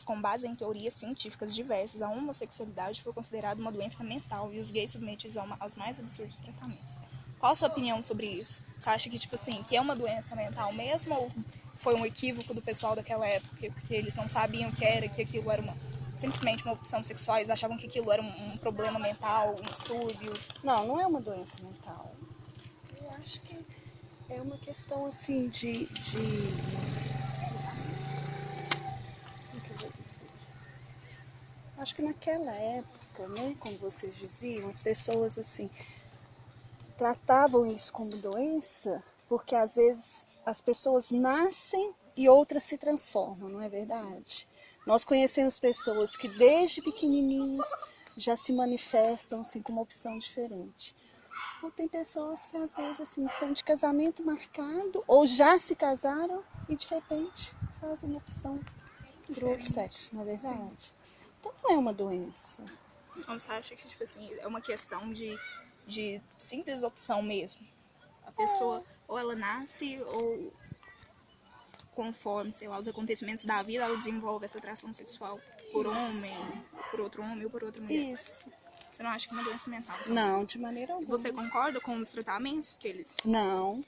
pesquisas com base em teorias científicas diversas, a homossexualidade foi considerada uma doença mental e os gays submetidos aos mais absurdos tratamentos. Qual a sua opinião sobre isso? Você acha que, tipo assim, que é uma doença mental mesmo ou foi um equívoco do pessoal daquela época, porque eles não sabiam que aquilo era simplesmente uma opção sexual, eles achavam que aquilo era um problema mental, um distúrbio? Não, não é uma doença mental. Eu acho que é uma questão assim de... Como que eu vou dizer? Acho que naquela época, né, como vocês diziam, as pessoas assim tratavam isso como doença, porque às vezes as pessoas nascem e outras se transformam, não é verdade? Sim. Nós conhecemos pessoas que desde pequenininhos já se manifestam assim com uma opção diferente. Ou tem pessoas que às vezes assim, estão de casamento marcado ou já se casaram e de repente fazem uma opção por outro sexo, não é verdade? Sim. Então não é uma doença. Então você acha que, tipo assim, é uma questão de simples opção mesmo? A pessoa ou ela nasce ou conforme, sei lá, os acontecimentos da vida, ela desenvolve essa atração sexual por homem, por outro homem ou por outra mulher. Isso. Você não acha que é uma doença mental? Então? Não, de maneira alguma. Você concorda com os tratamentos que eles... Não.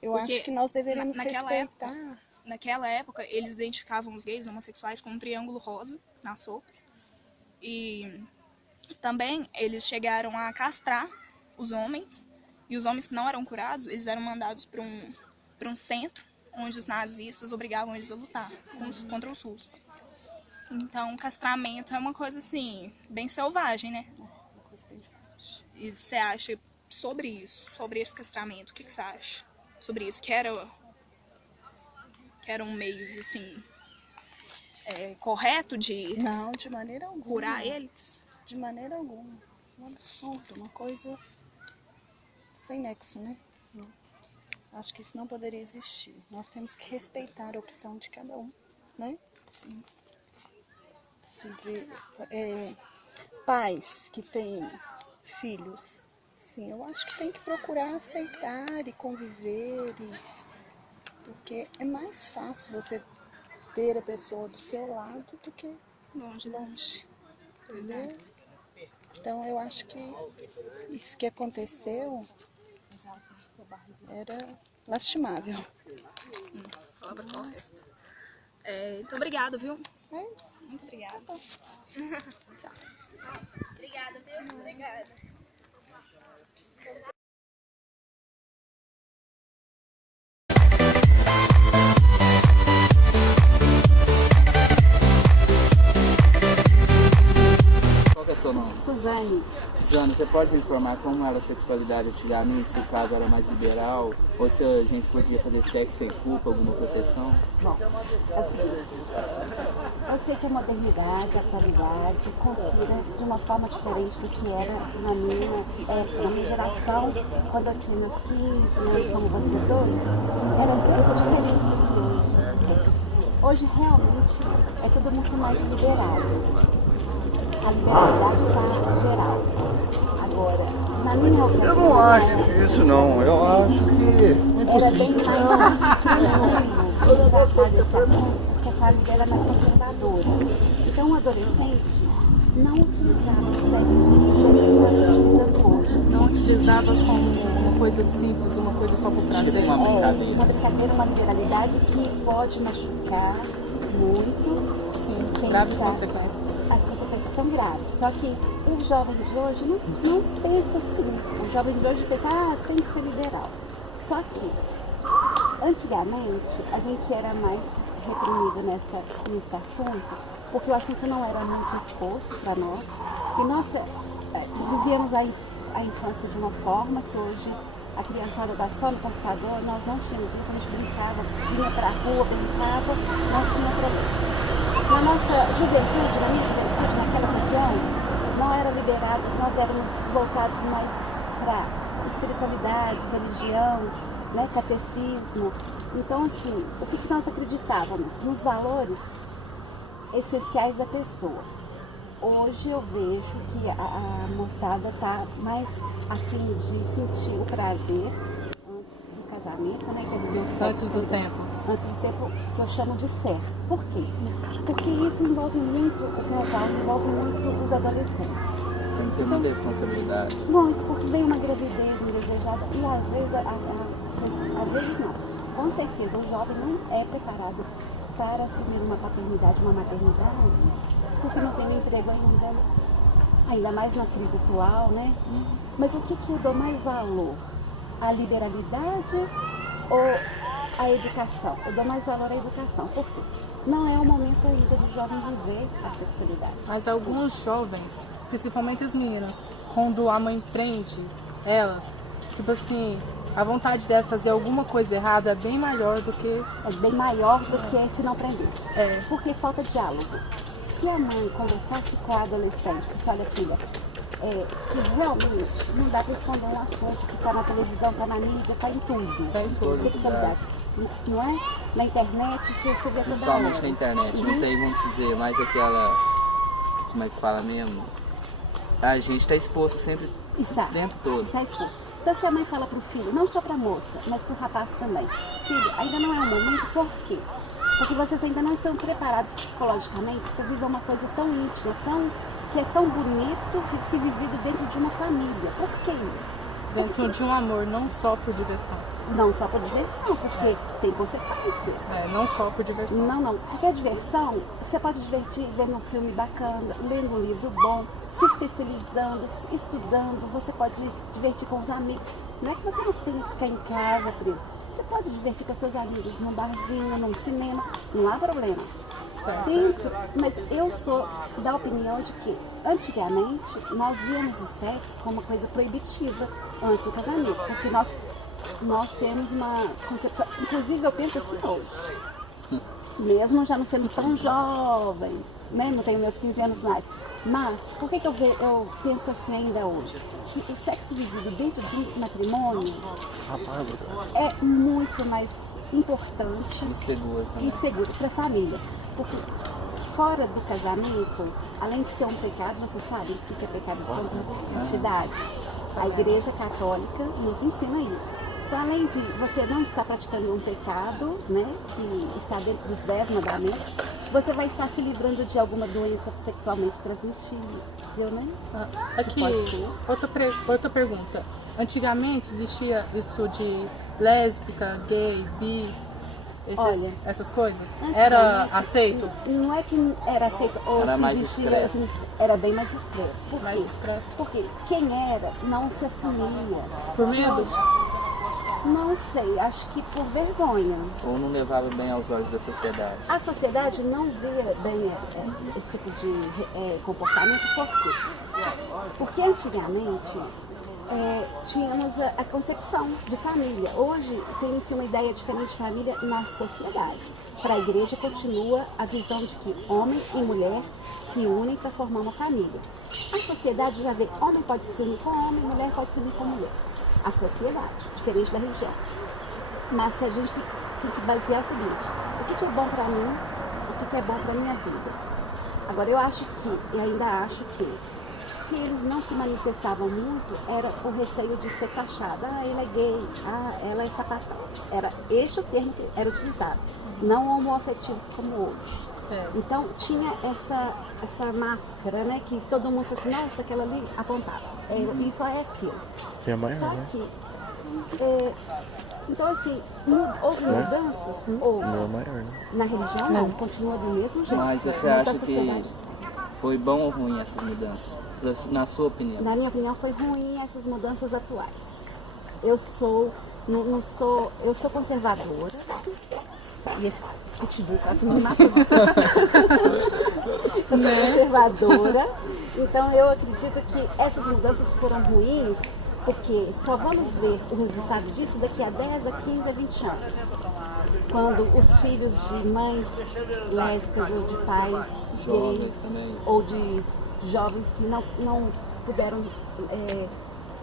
Eu acho que nós deveríamos respeitar. Naquela época, eles identificavam os gays homossexuais com um triângulo rosa nas roupas. E também eles chegaram a castrar os homens. E os homens que não eram curados, eles eram mandados para um centro onde os nazistas obrigavam eles a lutar contra os russos. Então, o castramento é uma coisa, assim, bem selvagem, né? E você acha sobre isso, sobre esse castramento, o que você acha sobre isso? Que era um meio, assim, correto de... Não, de maneira alguma. Curar eles? De maneira alguma. Um absurdo, uma coisa sem nexo, né? Não. Acho que isso não poderia existir. Nós temos que respeitar a opção de cada um, né? Sim. Se vê, pais que têm filhos, sim, eu acho que tem que procurar aceitar e conviver, porque é mais fácil você ter a pessoa do seu lado do que longe. Pois é. Então eu acho que isso que aconteceu era lastimável. Palavra correta. Muito obrigada, viu? Muito obrigada. Tchau. Obrigada, viu? Obrigada. Qual que é o seu nome? Suzane. Suzane, você pode me informar como era a sexualidade antigamente, se o caso era mais liberal, ou se a gente podia fazer sexo sem culpa, alguma proteção? Bom, assim, eu sei que a modernidade, a atualidade, conspira de uma forma diferente do que era na minha época, na minha geração, quando eu tinha meus 15 anos, como vocês hoje, era muito diferente do que hoje. Hoje, realmente, é tudo muito mais liberado. A liberdade está geral. Agora, na minha opinião... Eu não acho difícil, não. Eu acho que... Era bem mais tranquilo tratar desse assunto, porque a família era mais conservadora. Então, o adolescente não utilizava o sexo do jeito que a gente usa hoje. Não utilizava como uma coisa simples, uma coisa só por prazer. Uma brincadeira. Uma brincadeira, uma liberalidade que pode machucar muito. Sim, graves consequências. As consequências são graves. Só que o jovem de hoje não pensa assim. O jovem de hoje pensa, tem que ser liberal. Só que, antigamente, a gente era mais reprimido nesse assunto, porque o assunto não era muito exposto para nós. E nós vivíamos a infância de uma forma que hoje a criançada dá só no computador, nós não tínhamos isso, a gente brincava, vinha para a rua, brincava, não tinha problema. Na nossa juventude, na minha juventude, naquela ocasião, não era liberado, nós éramos voltados mais para espiritualidade, religião, né, catecismo. Então, assim, o que nós acreditávamos? Nos valores essenciais da pessoa. Hoje eu vejo que a moçada está mais a fim de sentir o prazer antes do casamento, né? Antes do tempo. antes do tempo que eu chamo de certo. Por quê? Porque isso envolve muito o casal, envolve muito os adolescentes. Tem que ter muita responsabilidade. Muito, porque vem uma gravidez indesejada e às vezes não. Com certeza o jovem não é preparado para assumir uma paternidade, uma maternidade, porque não tem um emprego ainda mais na crise atual, né? Mas o que eu dou mais valor? A liberalidade ou a educação? Eu dou mais valor à educação. Por quê? Não é o momento ainda do jovem viver a sexualidade. Mas alguns jovens, principalmente as meninas, quando a mãe prende elas, tipo assim, a vontade delas fazer alguma coisa errada é bem maior do que... É bem maior do que se não prendesse. É. Porque falta diálogo. Se a mãe conversasse com a adolescente, disse, olha filha, que realmente não dá para esconder um assunto que está na televisão, está na mídia, está em tudo. Tá em tudo. Sexualidade. Não é? Na internet, você vê toda hora. Principalmente na internet. Não tem, vamos dizer, mais aquela... Como é que fala mesmo? A gente está exposto sempre Está. o tempo todo. Está exposto. Então se a mãe fala para o filho, não só para a moça, mas para o rapaz também, filho, ainda não é o momento, por quê? Porque vocês ainda não estão preparados psicologicamente para viver uma coisa tão íntima, que é tão bonito se vivido dentro de uma família. Por que isso? Dentro de um amor, não só por diversão. Não só por diversão, porque tem consequências. Não só por diversão. Não. Porque a diversão, você pode divertir vendo um filme bacana, lendo um livro bom, se especializando, estudando, você pode divertir com os amigos. Não é que você não tem que ficar em casa preso. Você pode divertir com seus amigos num barzinho, num cinema, não há problema. Certo. Mas eu sou da opinião de que, antigamente, nós víamos o sexo como uma coisa proibitiva antes do casamento, porque nós temos uma concepção, inclusive eu penso assim hoje, mesmo já não sendo tão jovem, né? Não tenho meus 15 anos mais, mas por que eu penso assim ainda hoje? Que o sexo vivido dentro de um matrimônio é muito mais importante E seguro também. e seguro para a família, porque fora do casamento, além de ser um pecado, vocês sabem o que é pecado contra a santidade? A Igreja Católica nos ensina isso. Então, além de você não estar praticando um pecado, né, que está dentro dos 10 mandamentos, você vai estar se livrando de alguma doença sexualmente transmitível, né? Aqui, Pode ser. outra pergunta. Antigamente existia isso de lésbica, gay, bi, Olha, essas coisas? antigamente, Era aceito? Não é que era aceito, ou Era se mais existia, discreto. era bem mais discreto. Por Mais quê? discreto. Porque quem era não se assumia. Por medo? Não sei, acho que por vergonha. Ou não levava bem aos olhos da sociedade. A sociedade não vê bem esse tipo de comportamento, por quê? Porque antigamente tínhamos a concepção de família. Hoje tem-se uma ideia diferente de família na sociedade. Para a igreja continua a visão de que homem e mulher se unem para formar uma família. A sociedade já vê homem pode se unir com homem, mulher pode se unir com mulher. A sociedade, diferente da religião. Mas a gente tem que basear o seguinte: o que é bom para mim, o que é bom para a minha vida. Agora, eu acho que, e ainda acho que, se eles não se manifestavam muito, era o receio de ser taxado. Ah, ele é gay, ah, ela é sapatão. Era este o termo que era utilizado, não homoafetivos como hoje. Então, tinha essa máscara, né, que todo mundo falou assim, nossa, aquela ali apontava. Isso é aquilo. Que é maior, Só né? que, então assim, houve mudanças? Houve. Não é maior, né? Na religião não, continua do mesmo jeito. Mas você Na acha que sociedade, foi bom ou ruim essas mudanças? Na sua opinião? na minha opinião, foi ruim essas mudanças atuais. Eu sou conservadora. E esse pitbull quase me matou de susto. Eu sou conservadora. Então eu acredito que essas mudanças foram ruins, porque só vamos ver o resultado disso daqui a 10, a 15, a 20 anos. Quando os filhos de mães lésbicas ou de pais Jovens gays também. ou de jovens que não puderam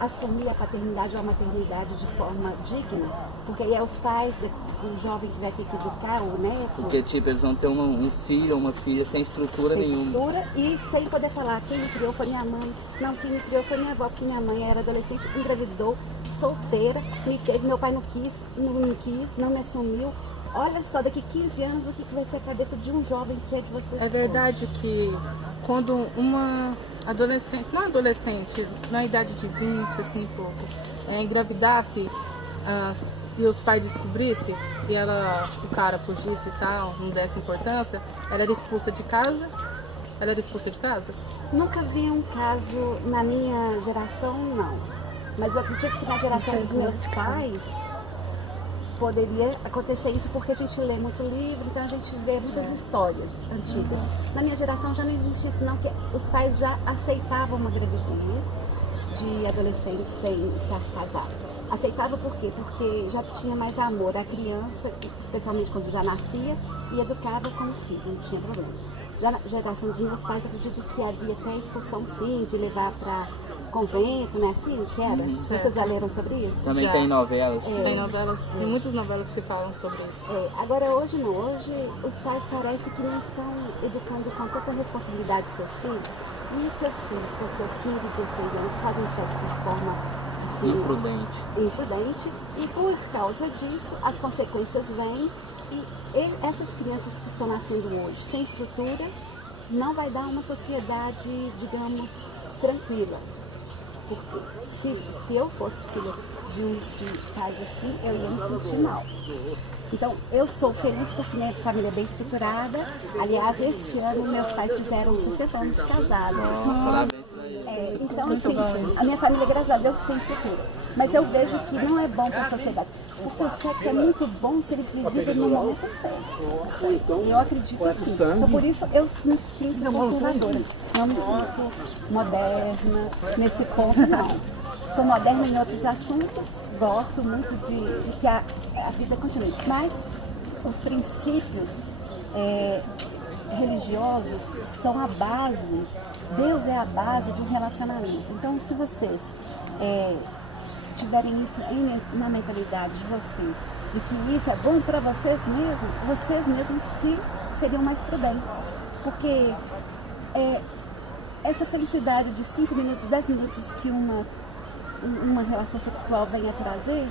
assumir a paternidade ou a maternidade de forma digna, porque aí é os pais do jovem que vai ter que educar o neto. Porque, tipo, eles vão ter um filho ou uma filha sem estrutura Sem nenhuma. estrutura e sem poder falar, quem me criou foi minha mãe, não, quem me criou foi minha avó, porque minha mãe era adolescente, engravidou, solteira, me teve, meu pai não quis, não me assumiu, olha só, daqui 15 anos o que vai ser a cabeça de um jovem que é de vocês. É verdade que quando uma adolescente, não adolescente, na idade de 20, assim, pouco, engravidasse e os pais descobrissem e o cara fugisse e tal, não desse importância, ela era expulsa de casa? Ela era expulsa de casa? Nunca vi um caso na minha geração, não. Mas eu acredito que na geração dos meus pais poderia acontecer isso, porque a gente lê muito livro, então a gente vê muitas histórias antigas. Na minha geração já não existia isso, não, que os pais já aceitavam uma gravidez de adolescente sem estar casado. Aceitava por quê? Porque já tinha mais amor à criança, especialmente quando já nascia, e educava como filho, não tinha problema. Já na geração dos meus pais, acredito que havia até expulsão, sim, de levar para convento, né? Assim, que era. Vocês já leram sobre isso? Também Já. tem novelas. Tem novelas, tem muitas novelas que falam sobre isso. Agora, hoje não. Hoje, os pais parecem que não estão educando com tanta responsabilidade seus filhos. E seus filhos, com seus 15, 16 anos, fazem sexo de forma assim, imprudente. E por causa disso, as consequências vêm. E essas crianças que estão nascendo hoje sem estrutura, não vai dar uma sociedade, digamos, tranquila. Porque se eu fosse filha de pais assim, eu ia me sentir mal. Então, eu sou feliz porque minha família é bem estruturada. Aliás, este ano meus pais fizeram 60 anos de casado. Parabéns pra eles. Então, assim, a minha família, graças a Deus, tem estrutura. Mas eu vejo que não é bom para a sociedade. Porque o sexo é muito bom se ele vivido no momento certo. E eu acredito assim. Então, por isso, eu me sinto conservadora. Não me sinto moderna nesse ponto, não. Sou moderna em outros assuntos, gosto muito de que a vida continue. Mas os princípios religiosos são a base, Deus é a base de um relacionamento. Então, se vocês tiverem isso na mentalidade de vocês, de que isso é bom para vocês mesmos seriam mais prudentes. Porque essa felicidade de 5 minutos, 10 minutos que uma relação sexual venha trazer,